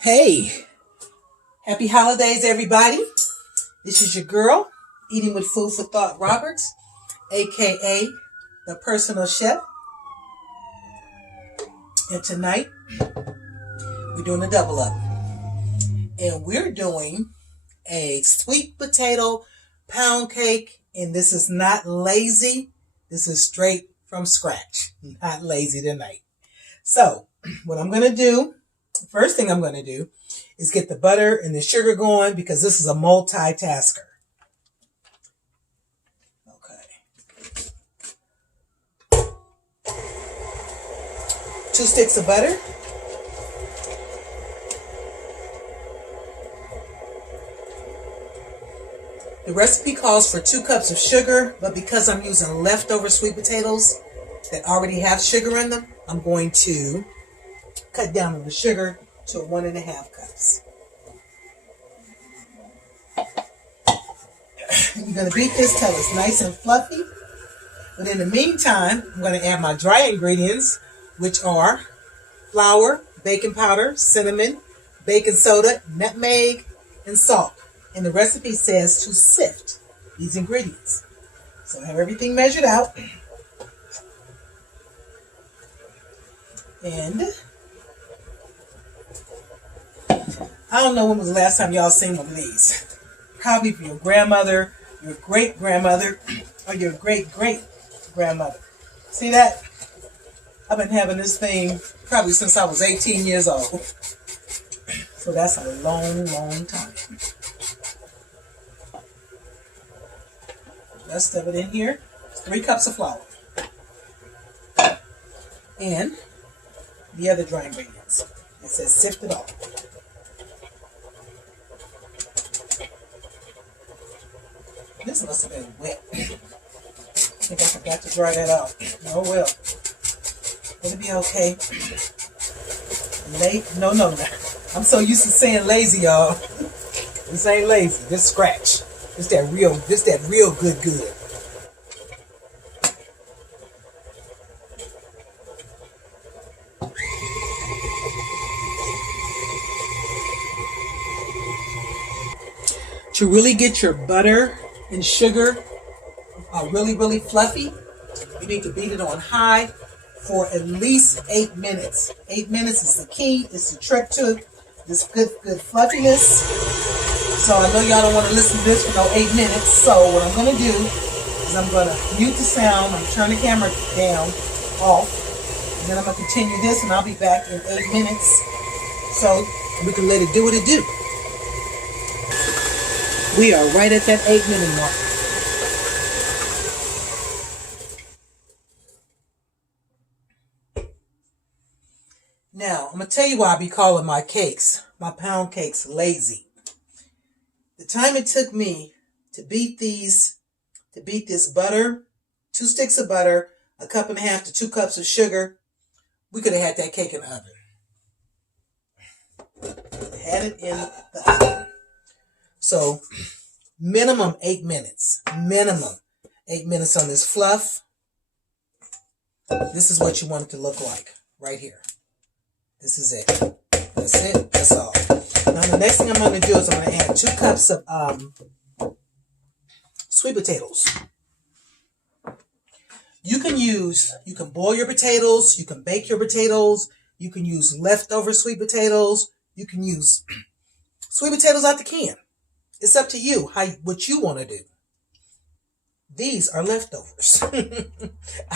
Hey, happy holidays, everybody. This is your girl, Eating with Food for Thought Roberts, aka the personal chef. And tonight, we're doing a double up. And we're doing a sweet potato pound cake. And this is not lazy. This is straight from scratch. Not lazy tonight. So, what I'm going to do, first thing I'm going to do is get the butter and the sugar going because this is a multitasker. Okay. 2 sticks of butter. The recipe calls for 2 cups of sugar, but because I'm using leftover sweet potatoes that already have sugar in them, I'm going to cut down on the sugar to 1.5 cups. You're going to beat this till it's nice and fluffy. But in the meantime, I'm going to add my dry ingredients, which are flour, baking powder, cinnamon, baking soda, nutmeg, and salt. And the recipe says to sift these ingredients. So I have everything measured out. And I don't know when was the last time y'all seen one of these. Probably for your grandmother, your great-grandmother, or your great-great-grandmother. See that? I've been having this thing probably since I was 18 years old. So that's a long, long time. Rest of it in here. 3 cups of flour. And the other dry ingredients. It says sift it all. This must have been wet. I think I forgot to dry that out. Oh well. It'll be okay. No. I'm so used to saying lazy, y'all. This ain't lazy. This scratch. This that real good. To really get your butter and sugar really fluffy, you need to beat it on high for at least 8 minutes. 8 minutes is the key. It's the trick to this good fluffiness. So I know y'all don't want to listen to this for no 8 minutes. So what I'm going to do is I'm going to mute the sound. I'm going to turn the camera down, off. And then I'm going to continue this and I'll be back in 8 minutes. So we can let it do what it do. We are right at that 8-minute mark. Now, I'm going to tell you why I be calling my cakes, my pound cakes, lazy. The time it took me to beat this butter, 2 sticks of butter, 1.5 cups to 2 cups of sugar, we could have had that cake in the oven. Had it in the oven. So, minimum 8 minutes. Minimum 8 minutes on this fluff. This is what you want it to look like. Right here. This is it. That's it. That's all. Now the next thing I'm going to do is I'm going to add 2 cups of sweet potatoes. You can boil your potatoes. You can bake your potatoes. You can use leftover sweet potatoes. You can use sweet potatoes out the can. It's up to you what you want to do. These are leftovers.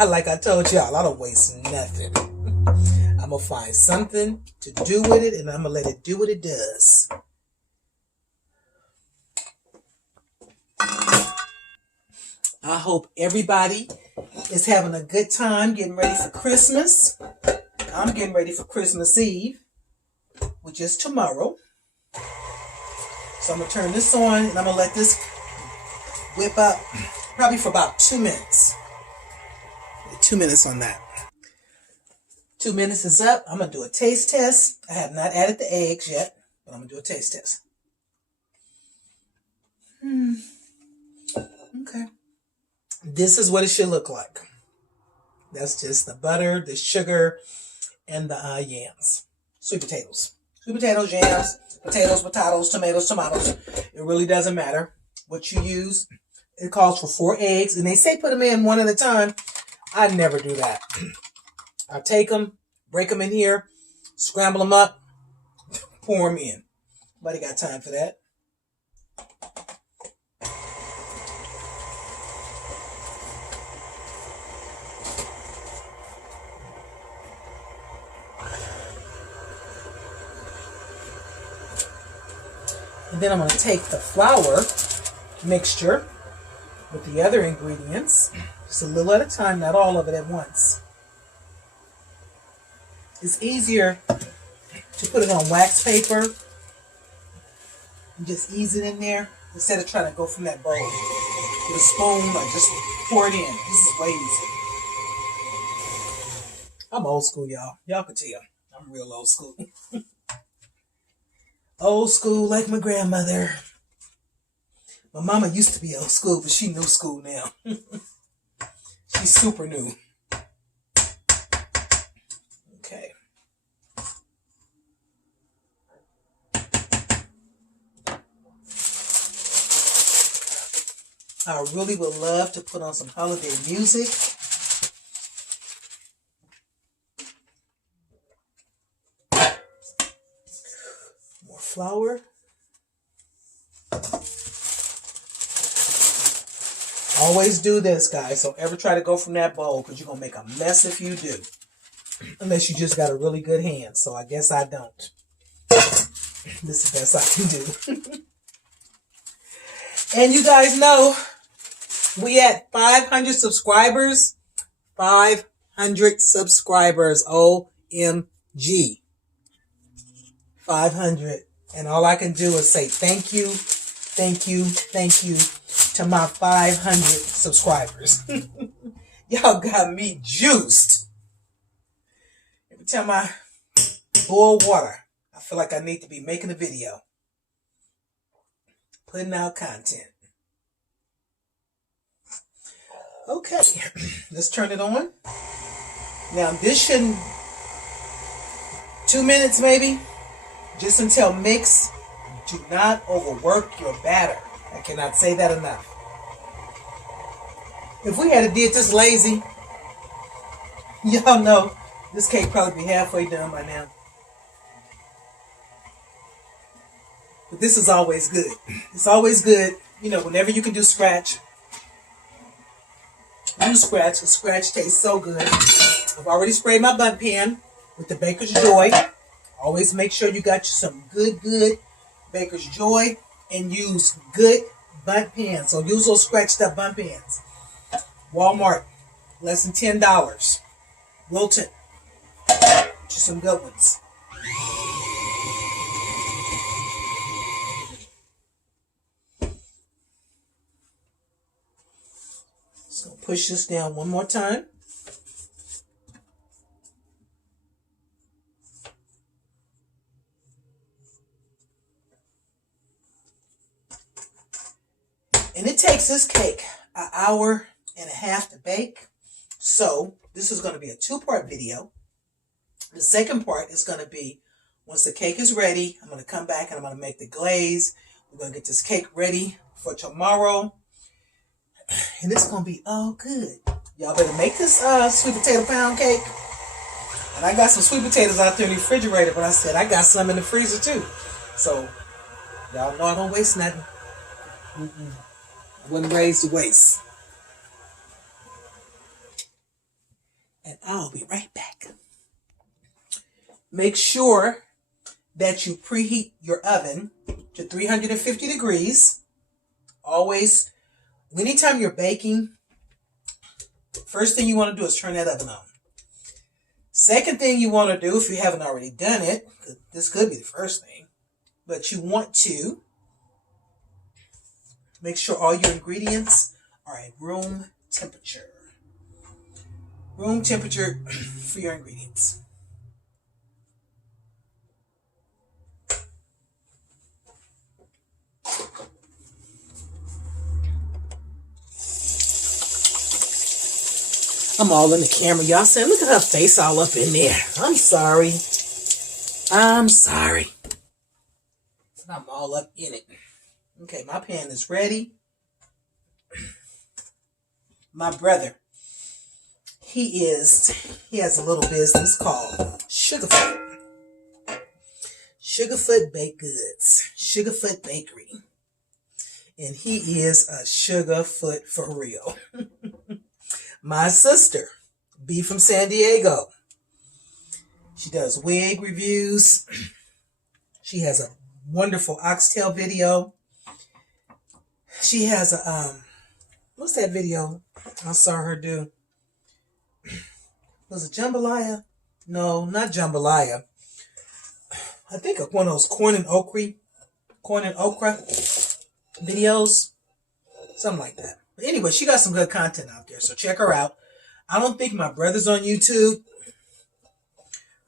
Like I told y'all, I don't waste nothing. I'm going to find something to do with it, and I'm going to let it do what it does. I hope everybody is having a good time getting ready for Christmas. I'm getting ready for Christmas Eve, which is tomorrow. So I'm going to turn this on, and I'm going to let this whip up probably for about 2 minutes. 2 minutes on that. 2 minutes is up. I'm going to do a taste test. I have not added the eggs yet, but I'm going to do a taste test. Okay. This is what it should look like. That's just the butter, the sugar, and the yams. Sweet potatoes. Sweet potato jams, potatoes, tomatoes. It really doesn't matter what you use. It calls for 4 eggs, and they say put them in one at a time. I never do that. I take them, break them in here, scramble them up, pour them in. Nobody got time for that. And then I'm going to take the flour mixture with the other ingredients, just a little at a time, not all of it at once. It's easier to put it on wax paper and just ease it in there instead of trying to go from that bowl with a spoon or just pour it in. This is way easier. I'm old school, y'all. Y'all can tell. I'm real old school. Old school like my grandmother. My mama used to be old school, but she new school now. She's super new. Okay. I really would love to put on some holiday music. More flour. Always do this, guys. Don't ever try to go from that bowl because you're going to make a mess if you do. Unless you just got a really good hand. So I guess I don't. This is the best I can do. And you guys know, we at 500 subscribers. 500 subscribers. OMG. 500. And all I can do is say thank you, thank you, thank you to my 500 subscribers. Y'all got me juiced. Every time I boil water, I feel like I need to be making a video. Putting out content. Okay, let's turn it on. Now this shouldn't, 2 minutes maybe, just until mix. Do not overwork your batter. I cannot say that enough. If we had did this lazy, y'all know this cake probably be halfway done by now. But this is always good. It's always good, you know, whenever you can do scratch. Do scratch. The scratch tastes so good. I've already sprayed my bundt pan with the Baker's Joy. Always make sure you got you some good Baker's Joy and use good bundt pans. So use those scratched up bundt pans. Walmart, less than $10. Wilton, just some good ones. So push this down one more time. And it takes this cake an hour and a half to bake. So this is going to be a 2-part video. The second part is going to be once the cake is ready, I'm going to come back and I'm going to make the glaze. We're going to get this cake ready for tomorrow. And it's going to be all good. Y'all better make this sweet potato pound cake. And I got some sweet potatoes out there in the refrigerator, but I said I got some in the freezer too. So y'all know I don't waste nothing. I wasn't raised to waste. And I'll be right back. Make sure that you preheat your oven to 350 degrees. Always, anytime you're baking, first thing you want to do is turn that oven on. Second thing you want to do, if you haven't already done it, this could be the first thing, but you want to make sure all your ingredients are at room temperature. Room temperature for your ingredients. I'm all in the camera. Y'all saying, look at her face all up in there. I'm sorry. I'm sorry. And I'm all up in it. Okay, my pan is ready. My brother, he has a little business called Sugarfoot. Sugarfoot Baked Goods. Sugarfoot Bakery. And he is a Sugarfoot for real. My sister, B from San Diego. She does wig reviews. She has a wonderful oxtail video. She has a, what's that video I saw her do? Was it jambalaya? No, not jambalaya. I think of one of those corn and okra videos. Something like that. But anyway, she got some good content out there, so check her out. I don't think my brother's on YouTube,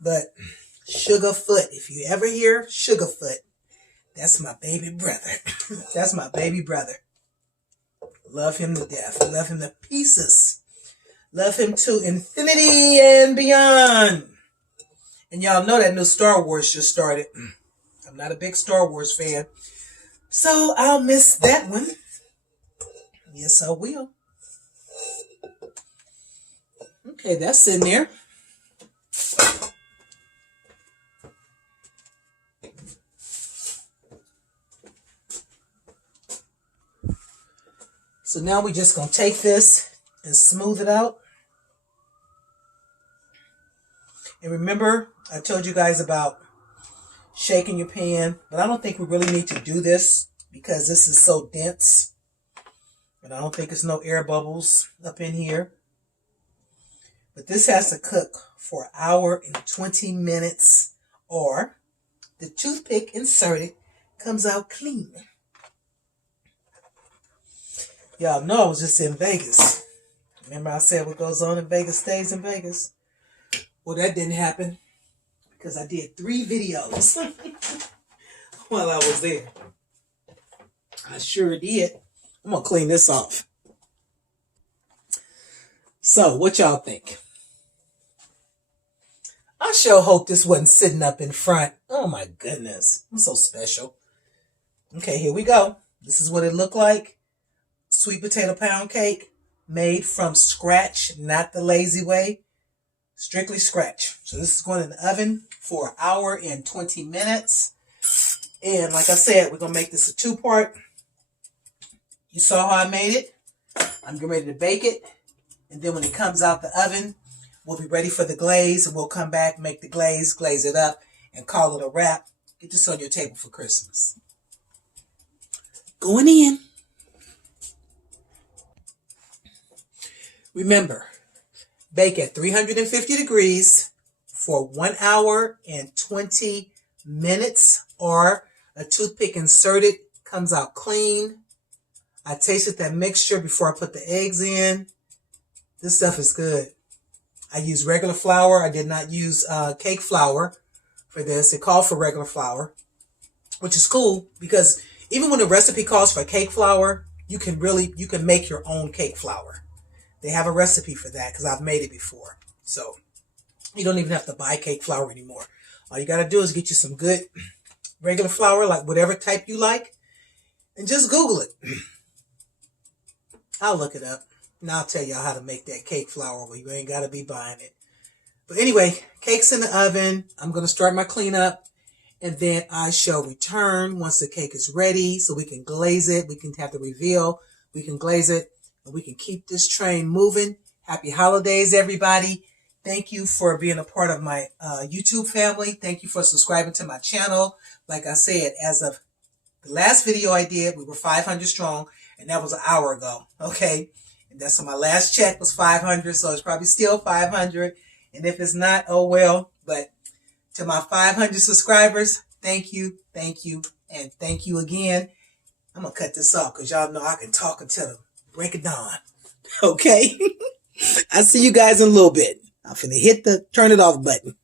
but Sugarfoot, if you ever hear Sugarfoot, that's my baby brother. That's my baby brother. Love him to death. Love him to pieces. Love him to infinity and beyond. And y'all know that new Star Wars just started. I'm not a big Star Wars fan, so I'll miss that one. Yes, I will. Okay, that's in there. So now we're just going to take this and smooth it out. And remember, I told you guys about shaking your pan, but I don't think we really need to do this because this is so dense. And I don't think there's no air bubbles up in here. But this has to cook for an hour and 20 minutes, or the toothpick inserted comes out clean. Y'all know I was just in Vegas. Remember I said what goes on in Vegas stays in Vegas? Well, that didn't happen because I did 3 videos while I was there. I sure did. I'm going to clean this off. So, what y'all think? I sure hope this wasn't sitting up in front. Oh my goodness. I'm so special. Okay, here we go. This is what it looked like. Sweet potato pound cake made from scratch, not the lazy way. Strictly scratch. So this is going in the oven for an hour and 20 minutes. And like I said, we're going to make this a 2-part. You saw how I made it. I'm getting ready to bake it. And then when it comes out the oven, we'll be ready for the glaze. And we'll come back, make the glaze it up, and call it a wrap. Get this on your table for Christmas. Going in. Remember, bake at 350 degrees for 1 hour and 20 minutes, or a toothpick inserted comes out clean. I tasted that mixture before I put the eggs in. This stuff is good. I used regular flour. I did not use cake flour for this. It called for regular flour, which is cool because even when the recipe calls for cake flour, you can make your own cake flour. They have a recipe for that because I've made it before. So you don't even have to buy cake flour anymore. All you got to do is get you some good regular flour, like whatever type you like, and just Google it. I'll look it up and I'll tell y'all how to make that cake flour where you ain't got to be buying it. But anyway, cake's in the oven. I'm going to start my cleanup, and then I shall return once the cake is ready so we can glaze it. We can have the reveal. We can glaze it, and we can keep this train moving. Happy holidays, everybody. Thank you for being a part of my YouTube family. Thank you for subscribing to my channel. Like I said, as of the last video I did, we were 500 strong, and that was an hour ago, okay? And that's when my last check was 500, so it's probably still 500. And if it's not, oh well. But to my 500 subscribers, thank you, and thank you again. I'm going to cut this off because y'all know I can talk until the break of dawn, okay? I'll see you guys in a little bit. I'm finna hit the turn it off button.